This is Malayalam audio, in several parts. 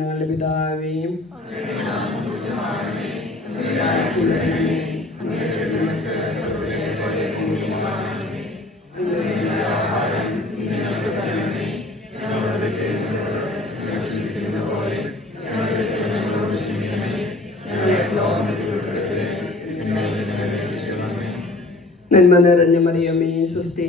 ഞങ്ങളുടെ പിതാവേയും നന്മ നിറഞ്ഞ മറിയമേ സുസ്ഥി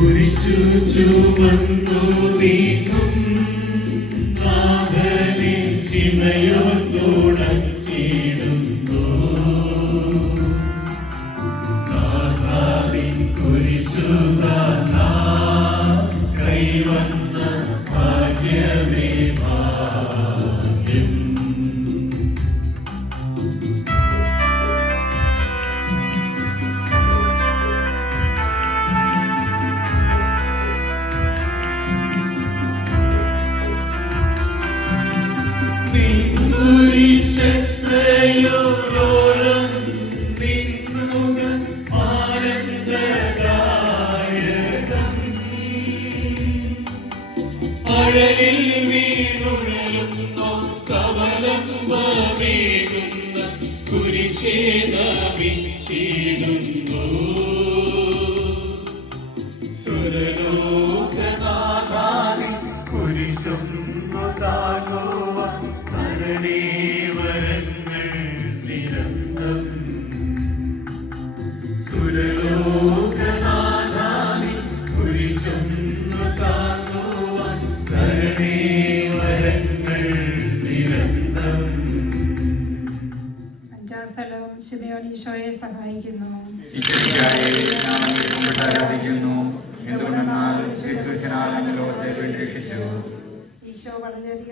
കുരിശു ചുമന്നു നീങ്ങും നാഥനെ ശിമയോടുടച്ചിടുന്നു നാഥാവിൻ കുരിശു കൈവന്ന ഭാഗ്യമേ ഭാഗ്യം നിൻകുരിശെത്രയോരം നിന്നുക ആനന്ദദായകം. അഴലിൽ വീണുഴലുന്നു കവലംബമേകുന്ന ഈശോയെ സഹായിക്കുന്നു. എന്തുകൊണ്ടെന്നാൽ ലോകത്തെ രക്ഷിച്ചു ഈശോ വളരെയധികം